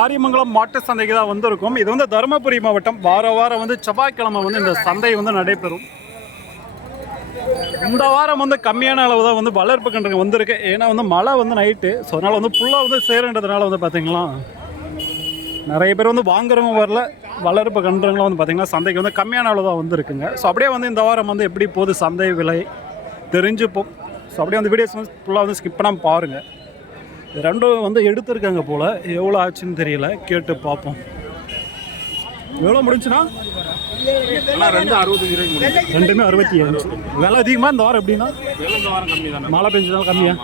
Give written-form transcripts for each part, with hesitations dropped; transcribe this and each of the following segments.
ஆரியமங்கலம் மாட்டு சந்தைக்கு தான் வந்திருக்கும். இது வந்து தருமபுரி மாவட்டம். வாரம் வந்து செவ்வாய்க்கிழமை வந்து இந்த சந்தை வந்து நடைபெறும். இந்த வாரம் வந்து கம்மியான அளவு தான் வந்து வளர்ப்பு கன்றுங்க வந்திருக்கு. ஏன்னா வந்து மழை வந்து நைட்டு, ஸோ அதனால் வந்து ஃபுல்லாக வந்து சேருன்றதுனால வந்து பார்த்திங்களா நிறைய பேர் வந்து வாங்குறவங்க வரல. வளர்ப்பு கன்றுங்களும் வந்து பார்த்திங்கன்னா சந்தைக்கு வந்து கம்மியான அளவு தான் வந்துருக்குங்க. ஸோ அப்படியே வந்து இந்த வாரம் வந்து எப்படி போகுது சந்தை விலை தெரிஞ்சுப்போம். ஸோ அப்படியே வந்து வீடியோஸ் வந்து ஃபுல்லாக வந்து ஸ்கிப் பண்ணாமல் பாருங்கள். ரெண்டும் வந்து எடுத்துருக்காங்க போல், எவ்வளோ ஆச்சுன்னு தெரியல, கேட்டு பார்ப்போம். எவ்வளோ முடிஞ்சுன்னா ரெண்டுமே 65. விலை அதிகமாக இந்த வாரம் எப்படின்னா மழை பெஞ்சதாலும் கம்மியா?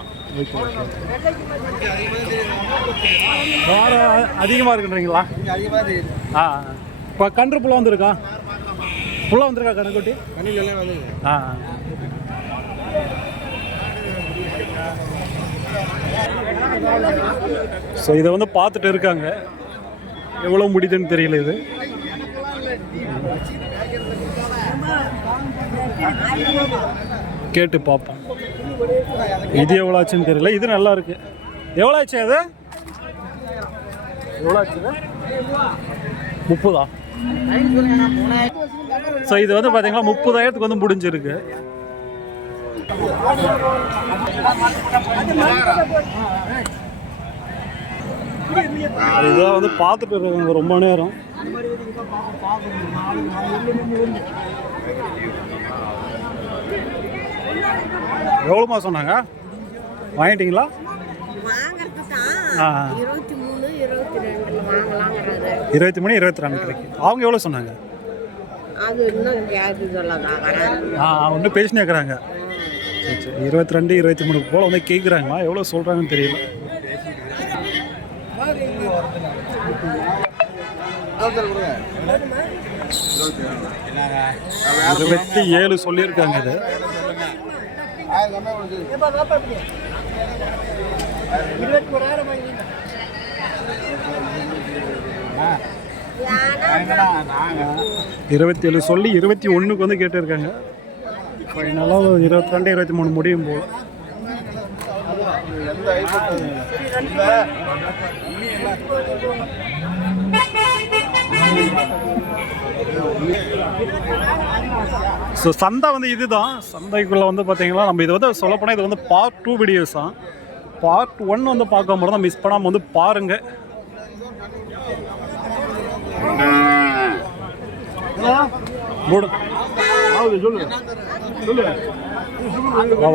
வாரம் அதிகமாக இருக்குன்றீங்களா? ஆ, இப்போ கன்று புள்ள வந்துருக்கா? புள்ள வந்துருக்கா கண்ணுக்குட்டி? ஆ, ஸோ இதை வந்து பார்த்துட்டு இருக்காங்க. எவ்வளோ முடியுதுன்னு தெரியல. இது கேட்டு பார்ப்போம். இது எவ்வளோ ஆச்சுன்னு தெரியல. இது நல்லா இருக்கு. எவ்வளோ ஆச்சு அது? எவ்வளோ ஆச்சு? 30. ஸோ இது வந்து பார்த்தீங்கன்னா 30,000க்கு வந்து முடிஞ்சிருக்கு. இதான் வந்து பார்த்துட்டு இருக்காங்க ரொம்ப நேரம். எவ்வளோமா சொன்னாங்க? வாங்கிட்டீங்களா? 23, 22 அவங்க எவ்வளோ சொன்னாங்க? ஒன்றும் பேசினே இருக்கிறாங்க. சரி சரி, 22, 23 போல் வந்து கேட்குறாங்களா? எவ்வளோ சொல்கிறாங்கன்னு தெரியல. 27 சொல்லியிருக்காங்க. இது இருபத்தேழு சொல்லி 21க்கு வந்து கேட்டிருக்காங்க. ஃபைனலாக 22, 23 முடியும் போல். ஸோ சந்தை வந்து இதுதான். சந்தைக்குள்ளே வந்து பார்த்தீங்கன்னா நம்ம இது வந்து சொல்லப்போனால் இது வந்து பார்ட் 2 வீடியோஸ் தான். பார்ட் 1 வந்து பார்க்க போது தான், மிஸ் பண்ணாமல் வந்து பாருங்கள்.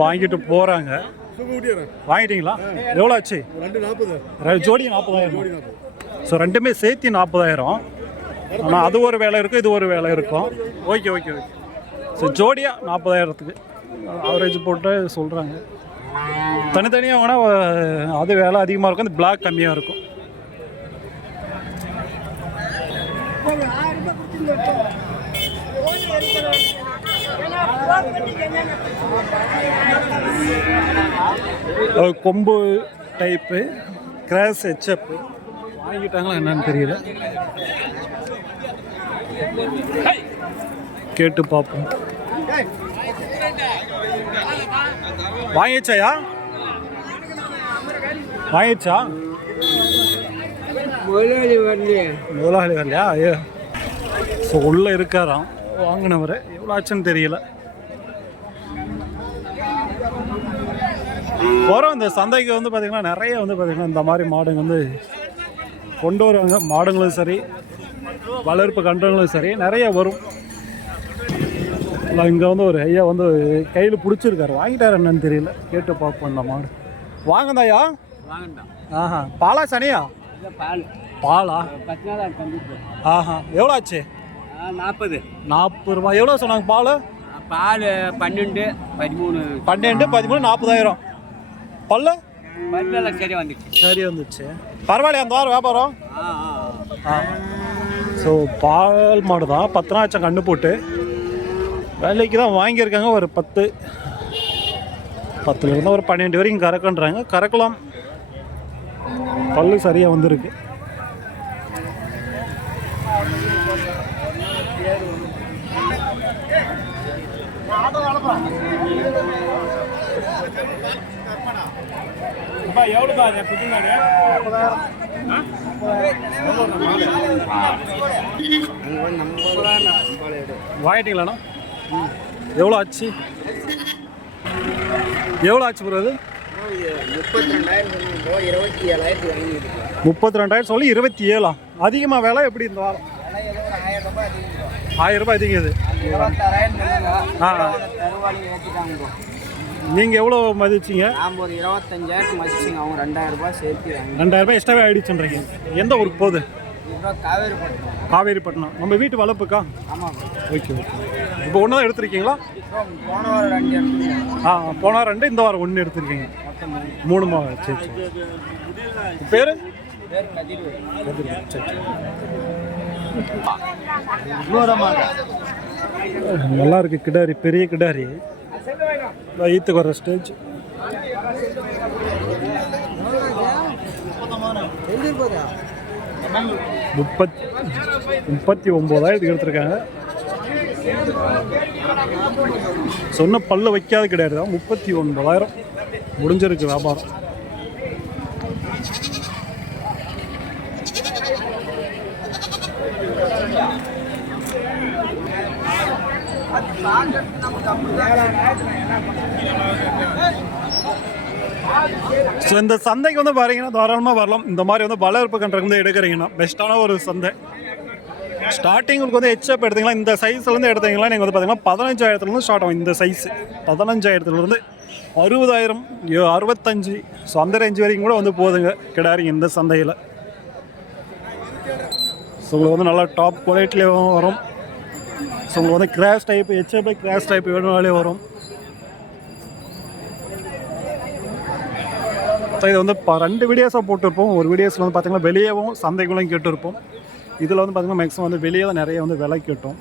வாங்கிட்டு போகிறாங்க. வாங்கிட்டீங்களா? எவ்வளோ ஆச்சு? ஜோடி 40,000. ஸோ ரெண்டுமே சேர்த்து 40,000. ஆனால் அது ஒரு வேலை இருக்கும், இது ஒரு வேலை இருக்கும். Okay okay okay. ஸோ ஜோடியாக 40,000க்கு ஆவரேஜ் போட்டு சொல்கிறாங்க. தனித்தனியாக வாங்கினா அது வேலை அதிகமாக இருக்கும், அந்த பிளாக் கம்மியாக இருக்கும். கொம்பு டைப்பு கிராஸ் ஹெச்அப் வாங்கிட்டாங்களா என்னன்னு தெரியல, கேட்டு பார்ப்போம். வாங்கிச்சாயா? வாங்கிச்சா? முதலாளி வரலையா? ஐயோ, ஸோ உள்ளே இருக்காராம் வாங்கினவர். எவ்வளோ ஆச்சுன்னு தெரியல. போகிறோம் இந்த சந்தைக்கு வந்து பார்த்திங்கன்னா நிறைய வந்து பார்த்திங்கன்னா இந்த மாதிரி மாடுங்க வந்து கொண்டு வருவாங்க. மாடுங்களும் சரி, வளர்ப்பு கன்றுங்களும் சரி நிறைய வரும். இங்கே வந்து ஒரு ஐயா வந்து கையில் பிடிச்சிருக்காரு. வாங்கிட்டாரு என்னன்னு தெரியல, கேட்டு பார்ப்போம். இந்த மாடு வாங்கந்தாயா? ஆஹா, பாலா சனியா? பாலா? ஆஹா, எவ்வளோ ஆச்சு? 40 ரூபா. எவ்வளோ சொன்னாங்க பால்? 12, 13, 40,000. பல்லு சரி வந்துச்சு. பரவாயில்லையா அந்த வாரம் வியாபாரம்? ஸோ பால் மாடு தான். 10 நாள் ஆச்சா கண்ணு போட்டு. வேலைக்கு தான் வாங்கியிருக்காங்க. ஒரு 10லேருந்து ஒரு 12 வரைக்கும் கறக்குன்றாங்க. கறக்கலாம். பல்லு சரியாக வந்துருக்கு. எவ்வளோ வாங்கிட்டீங்களாண்ணா? எவ்வளோ ஆச்சு? எவ்வளோ ஆச்சு ப்ரோ அது? 32,000 சொல்லி 27,000. அதிகமாக விலை எப்படி இந்த வாரம்? 1000 ரூபாய் அதிகம் இது. நீங்கள் எவ்வளோ மதிச்சிங்க? 25,000 அவங்க 2,000 ரூபாய் சேர்த்து 2,000 ரூபாய் எக்ஸ்ட்ராவே ஆகிடுச்சுன்றீங்க. எந்த ஊருக்கு போகுது? காவேரிப்பட்டினம். நம்ம வீட்டு வளர்ப்புக்கா? ஆமாம். Okay okay. இப்போ ஒன்று தான் எடுத்துருக்கீங்களா? போன வாரம் 2 போன வாரம் 2, இந்த வாரம் 1 எடுத்துருக்கீங்க. 3 மாவு. சரி சரி. பேர்? சரி. நல்லா இருக்கு கிடாரி, பெரிய கிடாரி. ஈத்துக்கு வர ஸ்டேஜ். 39,000 எடுத்திருக்காங்க. சொன்ன பல்ல வைக்காத கிடையாது தான். 39,000 முடிஞ்சிருக்கு வியாபாரம். ஸோ இந்த சந்தைக்கு வந்து பாருங்கன்னா தாராளமாக வரலாம். இந்த மாதிரி வந்து வளர்ப்பு கன்றுக்கு வந்து எடுக்கிறீங்கன்னா பெஸ்ட்டான ஒரு சந்தை. ஸ்டார்டிங் உங்களுக்கு வந்து ஹெச்எப் எடுத்தீங்களா, இந்த சைஸ்லேருந்து எடுத்தீங்களா நீங்கள் வந்து பார்த்தீங்கன்னா 15,000 ஸ்டார்ட் ஆகும். இந்த சைஸ் 15,000 60,000, 65. ஸோ அந்த ரேஞ்ச் வரைக்கும் கூட வந்து போகுதுங்க கிடாரி இந்த சந்தையில். ஸோ உங்களுக்கு வந்து நல்லா டாப் குவாலிட்டிலேயும் வரும். ஸோ உங்களுக்கு வந்து crash type, HF crash type வேணும்னாலே வரும். இது வந்து 2 வீடியோஸாக போட்டிருப்போம். ஒரு வீடியோஸில் வந்து பார்த்திங்கன்னா வெளியேவும் சந்தைக்குள்ளையும் கேட்டிருப்போம். இதில் வந்து பார்த்திங்கன்னா மேக்ஸிமம் வந்து வெளியே தான் நிறைய வந்து விலை கேட்டோம்.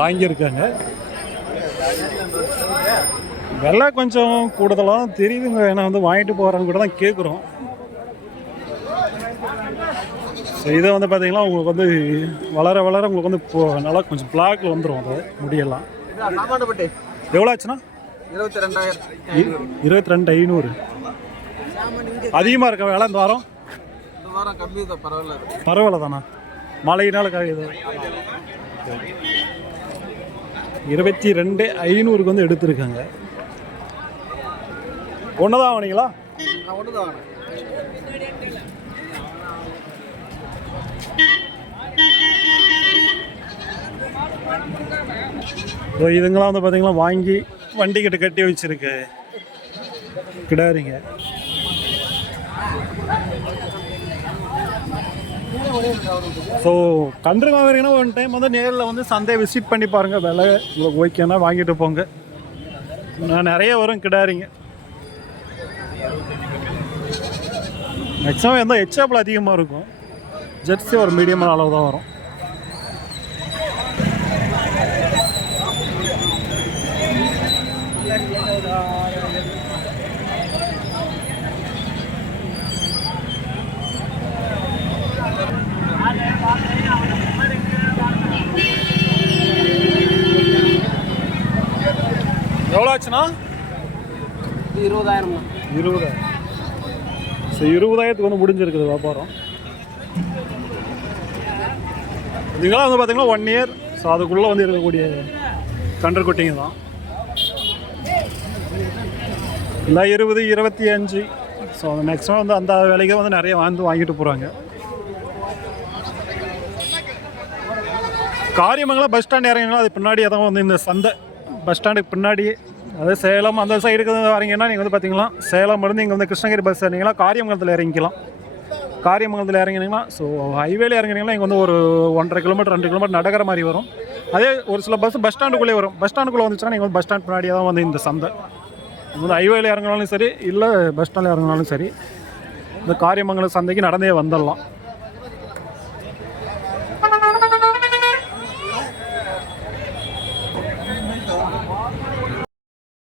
வாங்கியிருக்காங்க. விலை கொஞ்சம் கூடுதலாக தான் தெரியுதுங்க. ஏன்னா வந்து வாங்கிட்டு போகிறவங்க கூட தான் கேட்குறோம். ஸோ இதை வந்து பார்த்தீங்கன்னா உங்களுக்கு வந்து வளர வளர உங்களுக்கு வந்து இப்போ நல்லா கொஞ்சம் பிளாக்ல வந்துடும். அது முடியலாம். எவ்வளோ ஆச்சுன்னா? 22,500. அதிகமாக இருக்கா வேலை இந்த வாரம்? பரவாயில்ல தானா? மழையினால காயுது. 22,500 வந்து எடுத்துருக்காங்க. ஒன்று தான் வாங்கினீங்களா? ஒன்று தான். ஸோ இதுங்களாம் வந்து பார்த்தீங்கன்னா வாங்கி வண்டி கிட்ட கட்டி வச்சுருக்கு கிடாரிங்க. ஸோ கன்று வாங்குறீங்கன்னா ஒன் டைம் வந்து நேரில் வந்து சந்தையை விசிட் பண்ணி பாருங்கள். விலை உங்களுக்கு ஓகேன்னா வாங்கிட்டு போங்க. நான் நிறைய வரும் கிடாரிங்க. மேக்ஸிமம் எந்த ஹெச்எப்பில் அதிகமாக இருக்கும். ஜெர்சி ஒரு மீடியமான அளவு தான் வரும். எவ்வளோ ஆச்சுண்ணா? 20,000. 20,000. ஸோ 20,000 வந்து முடிஞ்சிருக்குது வியாபாரம். இதெல்லாம் வந்து பார்த்தீங்கன்னா 1 இயர். ஸோ அதுக்குள்ளே வந்து இருக்கக்கூடிய கன்று குட்டிங்க தான். இல்லை 20, 25. ஸோ அந்த மேக்ஸிமம் வந்து அந்த விலைக்கு வந்து நிறைய வாங்கிட்டு போகிறாங்க. காரியமங்கலம் பஸ் ஸ்டாண்ட் இறங்கினா அது பின்னாடி தான் வந்து இந்த சந்தை. பஸ் ஸ்டாண்டுக்கு பின்னாடியே, அதாவது சேலம் அந்த சைடுக்கு வரீங்கன்னா நீங்கள் வந்து பார்த்தீங்கன்னா சேலம் இருந்து இங்கே வந்து கிருஷ்ணகிரி பஸ் இறங்கிங்கன்னா காரியமங்கலத்தில் இறங்கிக்கலாம். காரியமங்கலத்தில் இறங்கினீங்கன்னா ஸோ ஹைவேல இறங்கினீங்கன்னா இங்கே வந்து ஒரு 1.5 கிலோமீட்டர் 2 கிலோமீட்டர் நடக்கிற மாதிரி வரும். அதே ஒரு சில பஸ் ஸ்டாண்டுக்குள்ளே வரும். பஸ் ஸ்டாண்டுக்குள்ளே வந்துச்சுன்னா நீங்கள் வந்து பஸ் ஸ்டாண்ட் பின்னாடியே தான் வந்து இந்த சந்தை. வந்து ஹைவேல இறங்கினாலும் சரி, இல்லை பஸ் ஸ்டாண்டில் இறங்கினாலும் சரி, இந்த காரியமங்கலம் சந்தைக்கு நடந்தே வந்துடலாம்.